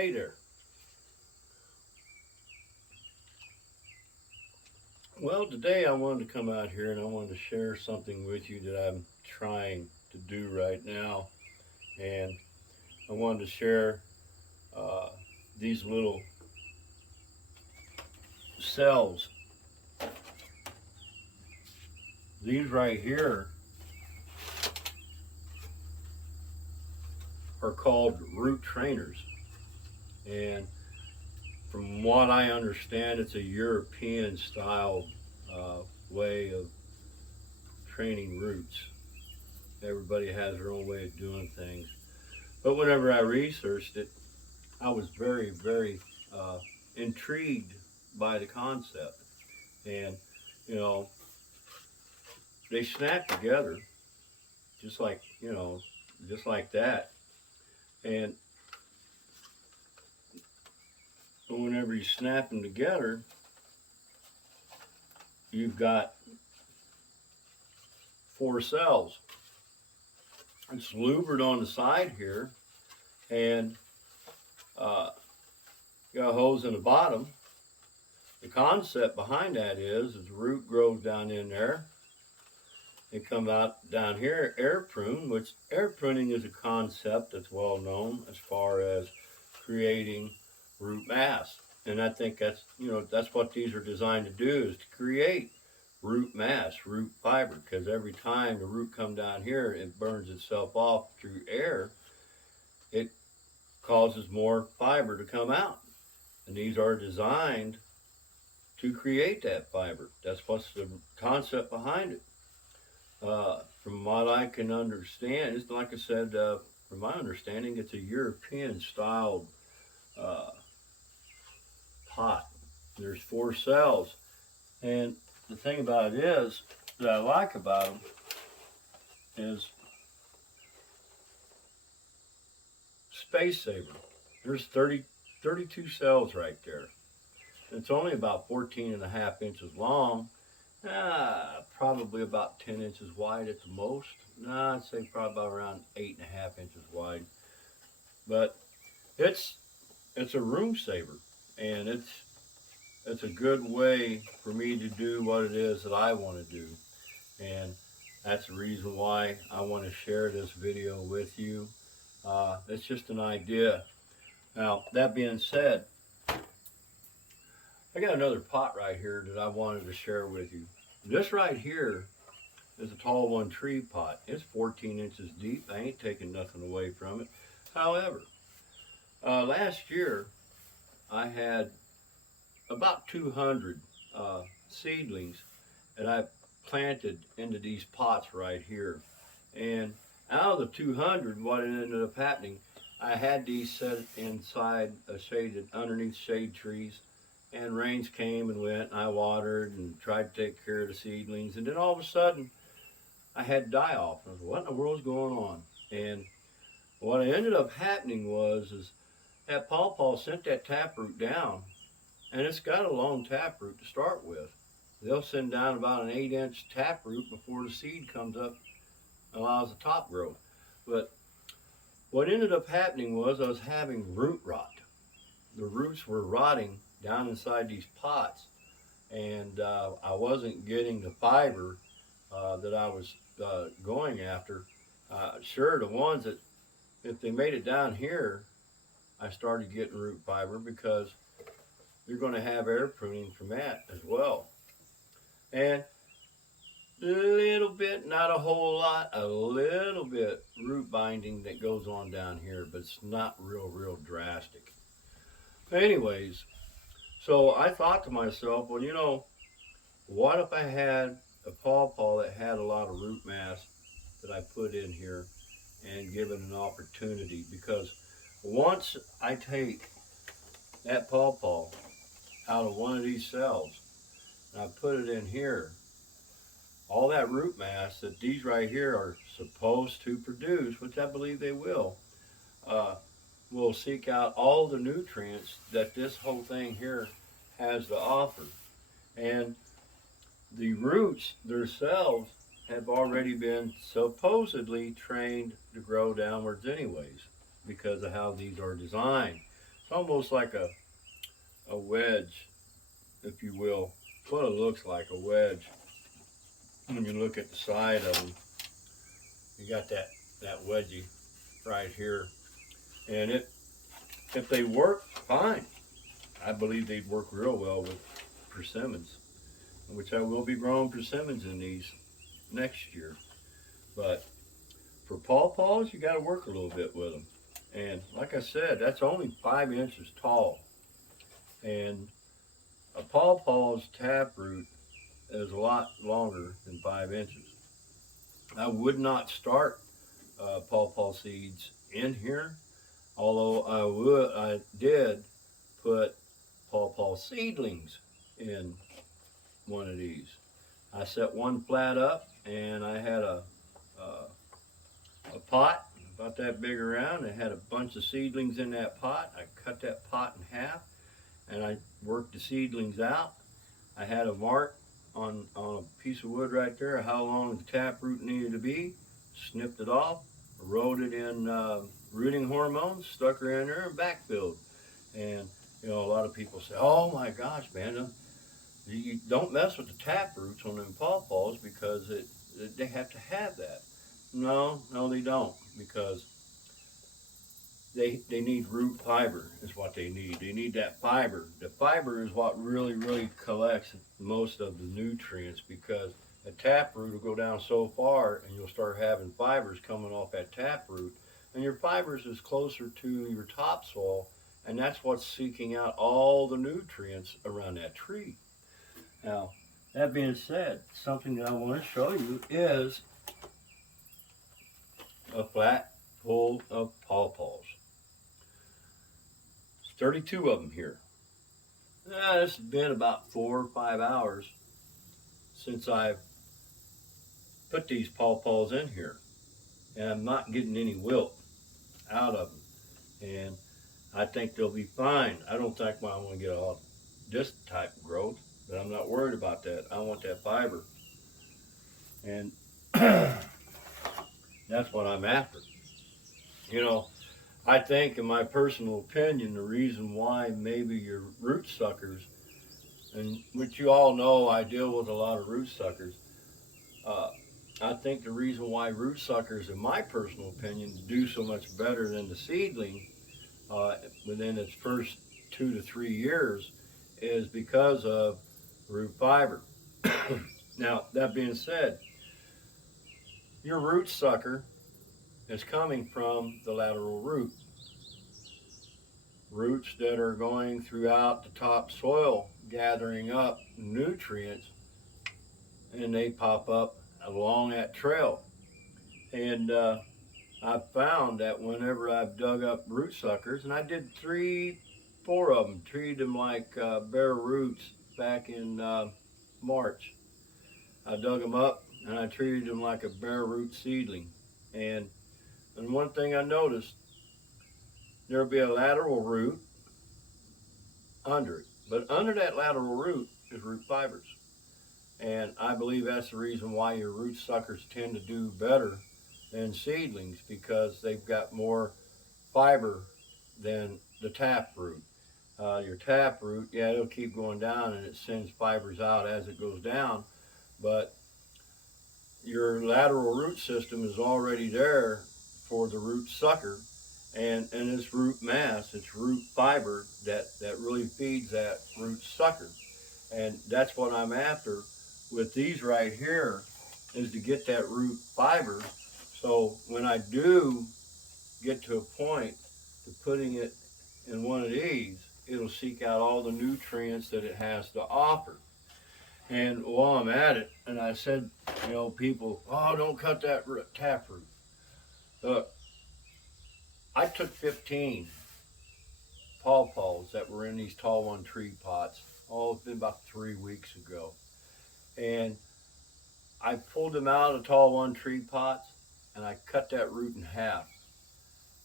Hey there. Well, today I wanted to come out here and I wanted to share something with you that I'm trying to do right now. And I wanted to share uh, these little cells. These right here are called root trainers. And from what I understand, it's a European style way of training roots. Everybody has their own way of doing things. But whenever I researched it, I was very uh, intrigued by the concept. And, you know, they snap together just like, just like that. And whenever you snap them together, you've got four cells. It's louvered on the side here, and you got a hose in the bottom. The concept behind that is the root grows down in there. It comes out down here, air prune, which air pruning is a concept that's well known as far as creating root mass. And I think that's what these are designed to do, is to create root mass, root fiber, because every time the root comes down here, it burns itself off through air. It causes more fiber to come out. And these are designed to create that fiber. That's what's the concept behind it. From what I can understand, it's like I said, from my understanding, it's a European styled uh, pot. There's four cells. And the thing about it is, that I like about them is space saver. There's 32 cells right there. It's only about 14 and a half inches long, probably about 10 inches wide at the most. I'd say probably about around 8.5 inches wide. But it's a room saver, and it's a good way for me to do what it is that I want to do. And that's the reason why I want to share this video with you. It's just an idea. Now, that being said, I got another pot right here that I wanted to share with you. This right here is a tall one tree pot. It's 14 inches deep. I ain't taking nothing away from it. However, last year I had about 200 seedlings that I planted into these pots right here. And out of the 200, what ended up happening, I had these set inside a shaded, underneath shade trees, and rains came and went, and I watered and tried to take care of the seedlings, and then all of a sudden, I had die off. I was like, what in the world's going on? And what ended up happening is that Pawpaw sent that taproot down, and it's got a long taproot to start with. They'll send down about an 8-inch taproot before the seed comes up and allows the top growth. But what ended up happening was I was having root rot. The roots were rotting down inside these pots, and I wasn't getting the fiber that I was going after. Sure, the ones that, if they made it down here, I started getting root fiber, because you're going to have air pruning from that as well. And a little bit, not a whole lot, a little bit root binding that goes on down here, but it's not real drastic. Anyways, so I thought to myself, well, what if I had a pawpaw that had a lot of root mass that I put in here and give it an opportunity? Because once I take that pawpaw out of one of these cells and I put it in here, all that root mass that these right here are supposed to produce, which I believe they will seek out all the nutrients that this whole thing here has to offer. And the roots themselves have already been supposedly trained to grow downwards anyways, because of how these are designed. It's almost like a wedge, if you will. It's what it looks like, a wedge. When you look at the side of them, you got that wedgie right here. And if they work, fine. I believe they'd work real well with persimmons, which I will be growing persimmons in these next year. But for pawpaws, you got to work a little bit with them. And like I said, that's only 5 inches tall. And a pawpaw's taproot is a lot longer than 5 inches. I would not start pawpaw seeds in here, although I did put pawpaw seedlings in one of these. I set one flat up, and I had a pot about that big around. It had a bunch of seedlings in that pot. I cut that pot in half, and I worked the seedlings out. I had a mark on a piece of wood right there how long the taproot needed to be. Snipped it off, rolled it in rooting hormones, stuck her in there, and backfilled. And a lot of people say, "Oh my gosh, man, you don't mess with the tap roots on them pawpaws because they have to have that." No, they don't, because they need root fiber is what they need. They need that fiber. The fiber is what really collects most of the nutrients, because a taproot will go down so far and you'll start having fibers coming off that taproot, and your fibers is closer to your topsoil, and that's what's seeking out all the nutrients around that tree. Now, that being said, something that I want to show you is a flat full of pawpaws. There's 32 of them here. It's been about 4 or 5 hours since I've put these pawpaws in here, and I'm not getting any wilt out of them, and I think they'll be fine. I don't think I'm going to get all this type of growth, but I'm not worried about that. I want that fiber, and that's what I'm after. I think, in my personal opinion, the reason why maybe your root suckers, and which you all know I deal with a lot of root suckers, I think the reason why root suckers, in my personal opinion, do so much better than the seedling within its first 2 to 3 years is because of root fiber. Now, that being said, your root sucker is coming from the lateral root. Roots that are going throughout the topsoil gathering up nutrients, and they pop up along that trail. And I've found that whenever I've dug up root suckers, and I did 4 of them, treated them like bare roots back in March. I dug them up and I treated them like a bare root seedling. And one thing I noticed, there'll be a lateral root under it. But under that lateral root is root fibers. And I believe that's the reason why your root suckers tend to do better than seedlings, because they've got more fiber than the taproot. Your taproot, yeah, it'll keep going down and it sends fibers out as it goes down, but your lateral root system is already there for the root sucker, and it's root mass, it's root fiber that really feeds that root sucker. And that's what I'm after with these right here, is to get that root fiber, so when I do get to a point to putting it in one of these, it'll seek out all the nutrients that it has to offer. And while I'm at it, and I said, people, "Oh, don't cut that taproot." Look, I took 15 pawpaws that were in these tall one tree pots. It's been about 3 weeks ago. And I pulled them out of the tall one tree pots, and I cut that root in half.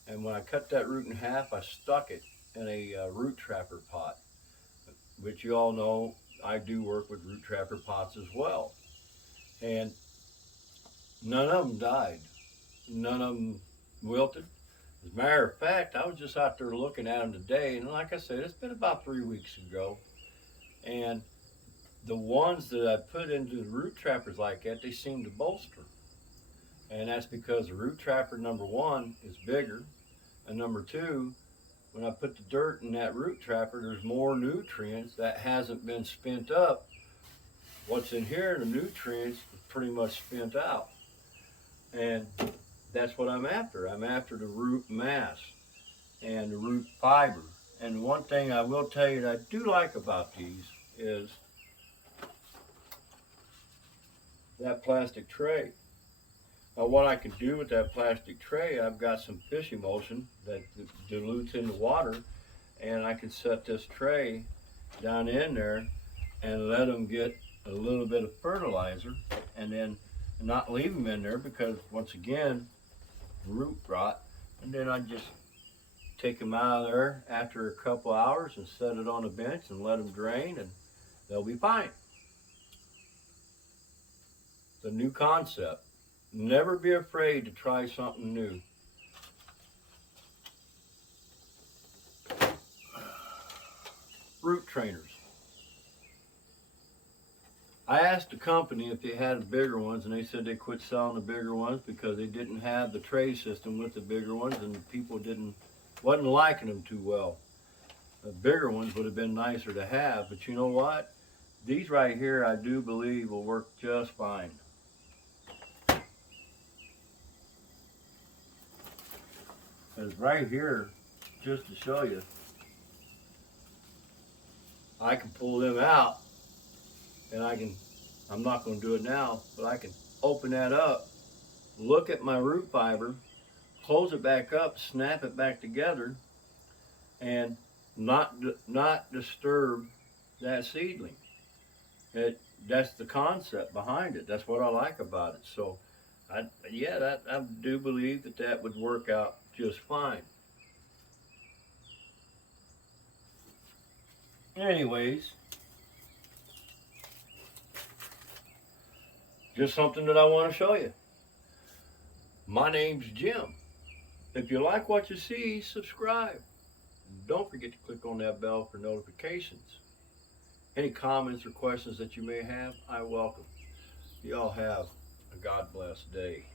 And when I cut that root in half, I stuck it in a root trapper pot, which you all know I do work with root trapper pots as well. And none of them died. None of them wilted. As a matter of fact, I was just out there looking at them today, and like I said, it's been about 3 weeks ago. And the ones that I put into the root trappers like that, they seem to bolster. And that's because the root trapper, number one, is bigger. And number two, when I put the dirt in that root trapper, there's more nutrients that hasn't been spent up. What's in here, the nutrients, is pretty much spent out. And that's what I'm after. I'm after the root mass and the root fiber. And one thing I will tell you that I do like about these is that plastic tray. Now what I can do with that plastic tray, I've got some fish emulsion that dilutes in the water, and I can set this tray down in there and let them get a little bit of fertilizer, and then not leave them in there because once again, root rot. And then I just take them out of there after a couple hours and set it on a bench and let them drain, and they'll be fine. It's a new concept. Never be afraid to try something new. Root trainers. I asked the company if they had bigger ones, and they said they quit selling the bigger ones because they didn't have the tray system with the bigger ones, and people wasn't liking them too well. The bigger ones would have been nicer to have, but you know what? These right here, I do believe will work just fine. Because right here, just to show you, I can pull them out, and I'm not going to do it now, but I can open that up, look at my root fiber, close it back up, snap it back together, and not disturb that seedling. That's the concept behind it. That's what I like about it. So I do believe that would work out just fine. Anyways, just something that I want to show you. My name's Jim. If you like what you see, subscribe. Don't forget to click on that bell for notifications. Any comments or questions that you may have, I welcome. Y'all have a God bless day.